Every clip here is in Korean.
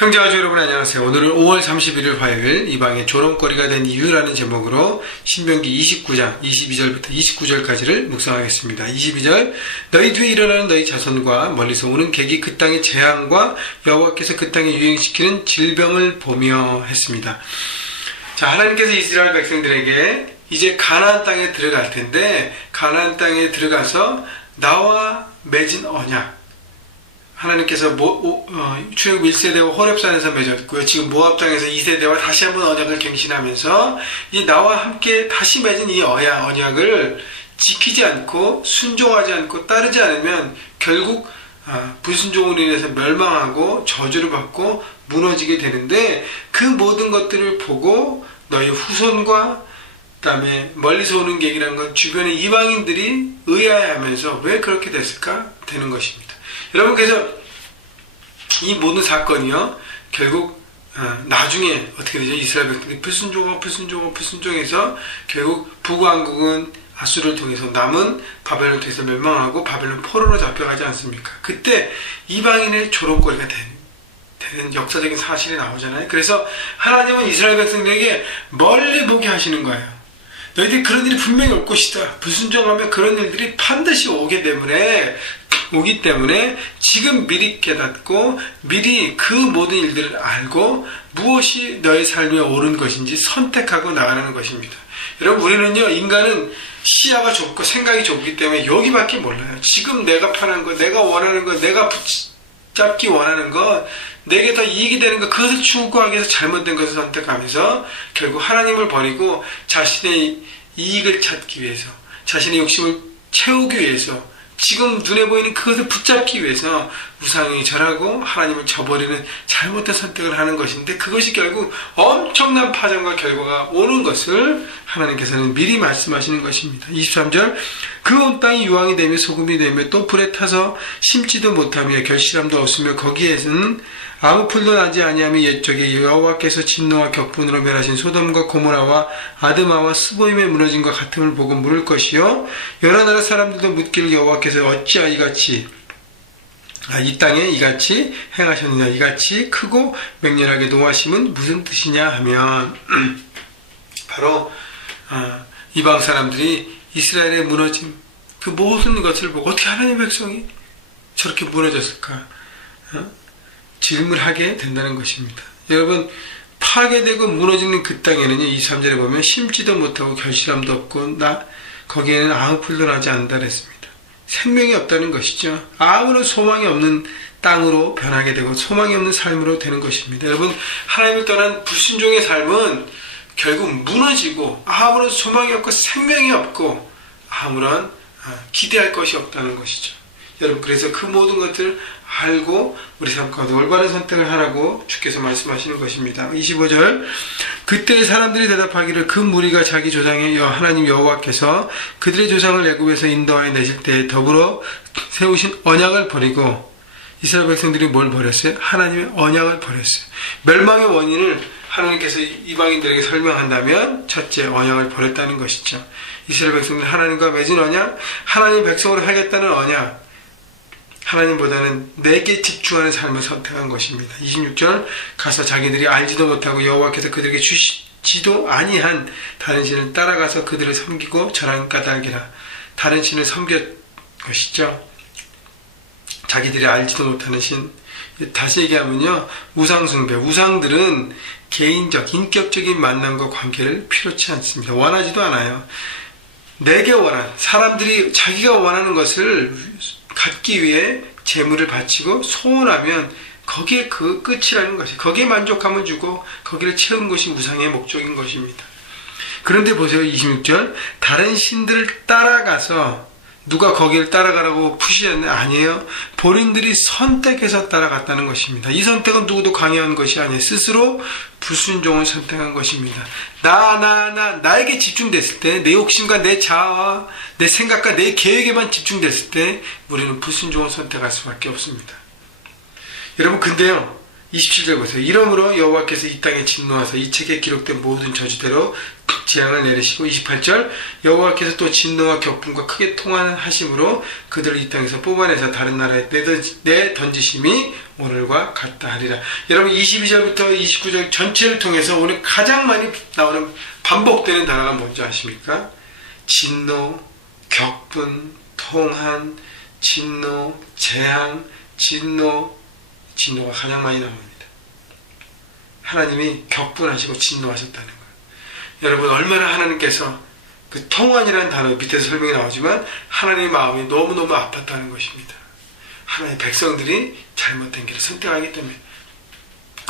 형제가족 여러분 안녕하세요. 오늘은 5월 31일 화요일 이방의 조롱거리가 된 이유라는 제목으로 신명기 29장 22절부터 29절까지를 묵상하겠습니다. 22절 너희 뒤에 일어나는 너희 자손과 멀리서 오는 객이 그 땅의 재앙과 여호와께서 그 땅에 유행시키는 질병을 보며 했습니다. 자, 하나님께서 이스라엘 백성들에게 이제 가나안 땅에 들어갈 텐데 가나안 땅에 들어가서 나와 맺은 언약 하나님께서 출애굽 1세대와 호렙산에서 맺었고요. 지금 모압 땅에서 2세대와 다시 한번 언약을 갱신하면서 이 나와 함께 다시 맺은 이 언약을 지키지 않고 순종하지 않고 따르지 않으면 결국 불순종으로 인해서 멸망하고 저주를 받고 무너지게 되는데 그 모든 것들을 보고 너희 후손과 그다음에 멀리서 오는 객이라는 건 주변의 이방인들이 의아해하면서 왜 그렇게 됐을까 되는 것입니다. 여러분, 그래서 이 모든 사건이요 결국 나중에 어떻게 되죠? 이스라엘 백성들이 불순종해서 결국 북왕국은 아수르를 통해서 남은 바벨론을 통해서 멸망하고 바벨론 포로로 잡혀가지 않습니까? 그때 이방인의 조롱거리가 되는 역사적인 사실이 나오잖아요. 그래서 하나님은 이스라엘 백성들에게 멀리 보게 하시는 거예요. 너희들이 그런 일이 분명히 올 것이다. 불순종하면 그런 일들이 반드시 오기 때문에 지금 미리 깨닫고 미리 그 모든 일들을 알고 무엇이 너의 삶에 옳은 것인지 선택하고 나가는 것입니다. 여러분, 우리는요 인간은 시야가 좁고 생각이 좁기 때문에 여기밖에 몰라요. 지금 내가 편한 거, 내가 원하는 거, 내가 붙잡기 원하는 거, 내게 더 이익이 되는 거, 그것을 추구하기 위해서 잘못된 것을 선택하면서 결국 하나님을 버리고 자신의 이익을 찾기 위해서, 자신의 욕심을 채우기 위해서, 지금 눈에 보이는 그것을 붙잡기 위해서 우상에 절하고 하나님을 저버리는 잘못된 선택을 하는 것인데, 그것이 결국 엄청난 파장과 결과가 오는 것을 하나님께서는 미리 말씀하시는 것입니다. 23절 그 온 땅이 유황이 되며 소금이 되며 또 불에 타서 심지도 못하며 결실함도 없으며 거기에는 아무 풀도 나지 아니하며 옛적에 여호와께서 진노와 격분으로 멸하신 소돔과 고모라와 아드마와 스보임에 무너진 것 같음을 보고 물을 것이요 여러 나라 사람들도 묻기를 여호와께서 어찌하여 이 땅에 이같이 행하셨느냐, 이같이 크고 맹렬하게 노하심은 무슨 뜻이냐 하면 바로 이방 사람들이 이스라엘의 무너짐, 그 모든 것을 보고 어떻게 하나님의 백성이 저렇게 무너졌을까 질문하게 된다는 것입니다. 여러분, 파괴되고 무너지는 그 땅에는 23절에 보면 심지도 못하고 결실함도 없고 거기에는 아무 풀도 나지 않는다 그랬습니다. 생명이 없다는 것이죠. 아무런 소망이 없는 땅으로 변하게 되고 소망이 없는 삶으로 되는 것입니다. 여러분, 하나님을 떠난 불순종의 삶은 결국 무너지고 아무런 소망이 없고 생명이 없고 아무런 기대할 것이 없다는 것이죠. 여러분, 그래서 그 모든 것들을 알고 우리 삶 가운데 올바른 선택을 하라고 주께서 말씀하시는 것입니다. 25절 그때 사람들이 대답하기를 그 무리가 자기 조상의 하나님 여호와께서 그들의 조상을 애굽에서 인도하여 내실 때 더불어 세우신 언약을 버리고, 이스라엘 백성들이 뭘 버렸어요? 하나님의 언약을 버렸어요. 멸망의 원인을 하나님께서 이방인들에게 설명한다면 첫째, 언약을 버렸다는 것이죠. 이스라엘 백성들 하나님과 맺은 언약, 하나님 백성으로 하겠다는 언약, 하나님보다는 내게 집중하는 삶을 선택한 것입니다. 26절 가서 자기들이 알지도 못하고 여호와께서 그들에게 주시지도 아니한 다른 신을 따라가서 그들을 섬기고 절한 까닭이라. 다른 신을 섬겼 것이죠. 자기들이 알지도 못하는 신. 다시 얘기하면요, 우상숭배, 우상들은 개인적 인격적인 만남과 관계를 필요치 않습니다. 원하지도 않아요. 내게 사람들이 자기가 원하는 것을 갖기 위해 재물을 바치고 소원하면 거기에 그 끝이라는 것이, 거기에 만족감을 주고 거기를 채운 것이 우상의 목적인 것입니다. 그런데 보세요, 26절 다른 신들을 따라가서, 누가 거기를 따라가라고 푸시했나요? 아니에요. 본인들이 선택해서 따라갔다는 것입니다. 이 선택은 누구도 강요한 것이 아니에요. 스스로 불순종을 선택한 것입니다. 나에게 집중됐을 때, 내 욕심과 내 자아와 내 생각과 내 계획에만 집중됐을 때 우리는 불순종을 선택할 수밖에 없습니다. 여러분, 근데요, 27절 보세요. 이러므로 여호와께서 이 땅에 진노하사 이 책에 기록된 모든 저주대로 재앙을 내리시고 28절 여호와께서 또 진노와 격분과 크게 통한하심으로 그들을 이 땅에서 뽑아내서 다른 나라에 내던지심이 오늘과 같다 하리라. 여러분 22절부터 29절 전체를 통해서 오늘 가장 많이 나오는 반복되는 단어가 뭔지 아십니까? 진노, 격분, 통한, 진노, 재앙, 진노가 가장 많이 나옵니다. 하나님이 격분하시고 진노하셨다는 거예요. 여러분 얼마나 하나님께서 그 통한이라는 단어 밑에서 설명이 나오지만 하나님의 마음이 너무너무 아팠다는 것입니다. 하나님의 백성들이 잘못된 길을 선택하기 때문에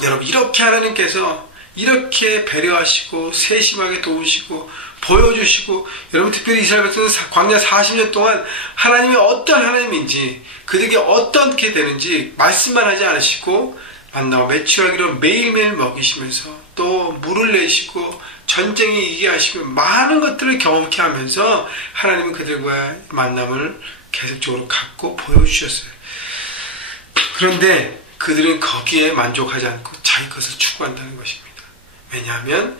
여러분 이렇게 하나님께서 이렇게 배려하시고 세심하게 도우시고 보여주시고 여러분 특별히 이스라엘 백성은 광야 40년 동안 하나님이 어떤 하나님인지 그들에게 어떻게 되는지 말씀만 하지 않으시고 만나와 매출하기로 매일매일 먹이시면서 또 물을 내시고 전쟁에 이기게 하시고 많은 것들을 경험케 하면서 하나님은 그들과의 만남을 계속적으로 갖고 보여주셨어요. 그런데 그들은 거기에 만족하지 않고 자기 것을 추구한다는 것입니다. 왜냐하면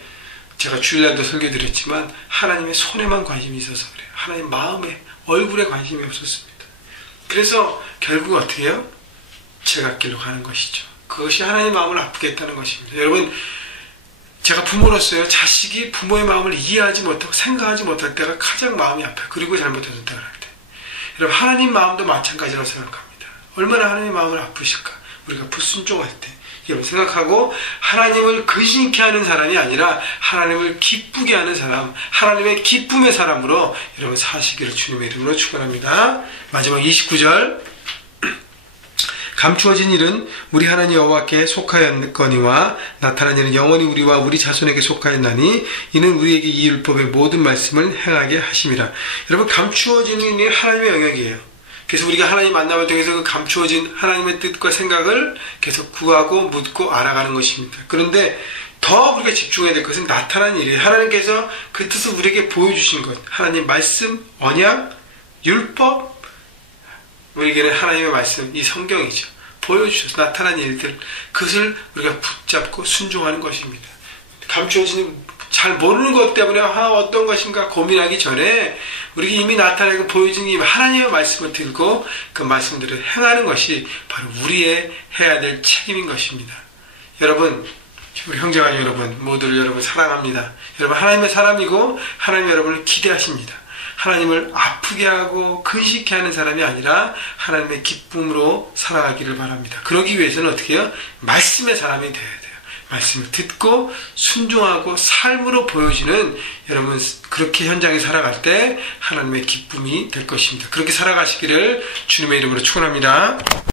제가 주일날도 설교드렸지만 하나님의 손에만 관심이 있어서 그래요. 하나님 마음에 얼굴에 관심이 없었습니다. 그래서 결국 어떻게 해요? 제갓길로 가는 것이죠. 그것이 하나님의 마음을 아프게 했다는 것입니다. 여러분 제가 부모로서요 자식이 부모의 마음을 이해하지 못하고 생각하지 못할 때가 가장 마음이 아파요. 그리고 잘못된 선택을 할 때. 여러분 하나님 마음도 마찬가지라고 생각합니다. 얼마나 하나님의 마음을 아프실까? 우리가 불순종할 때 여러분 생각하고 하나님을 근심케 하는 사람이 아니라 하나님을 기쁘게 하는 사람, 하나님의 기쁨의 사람으로 여러분 사시기를 주님의 이름으로 축원합니다. 마지막 29절 감추어진 일은 우리 하나님 여호와께 속하였거니와 나타난 일은 영원히 우리와 우리 자손에게 속하였나니 이는 우리에게 이 율법의 모든 말씀을 행하게 하심이라. 여러분 감추어진 일이 하나님의 영역이에요. 그래서 우리가 하나님 만남을 통해서 그 감추어진 하나님의 뜻과 생각을 계속 구하고 묻고 알아가는 것입니다. 그런데 더 우리가 집중해야 될 것은 나타난 일이에요. 하나님께서 그 뜻을 우리에게 보여주신 것, 하나님 말씀, 언약, 율법, 우리에게는 하나님의 말씀, 이 성경이죠. 보여주셔서 나타난 일들, 그것을 우리가 붙잡고 순종하는 것입니다. 감추어진 잘 모르는 것 때문에 어떤 것인가 고민하기 전에 우리가 이미 나타나고 보여진 이 하나님의 말씀을 들고 그 말씀들을 행하는 것이 바로 우리의 해야 될 책임인 것입니다. 여러분, 우리 형제가 여러분 모두를 여러분 사랑합니다. 여러분 하나님의 사람이고 하나님 여러분을 기대하십니다. 하나님을 아프게 하고 근심케 하는 사람이 아니라 하나님의 기쁨으로 살아가기를 바랍니다. 그러기 위해서는 어떻게 해요? 말씀의 사람이 되어야 돼요. 말씀을 듣고 순종하고 삶으로 보여지는 여러분 그렇게 현장에 살아갈 때 하나님의 기쁨이 될 것입니다. 그렇게 살아가시기를 주님의 이름으로 축원합니다.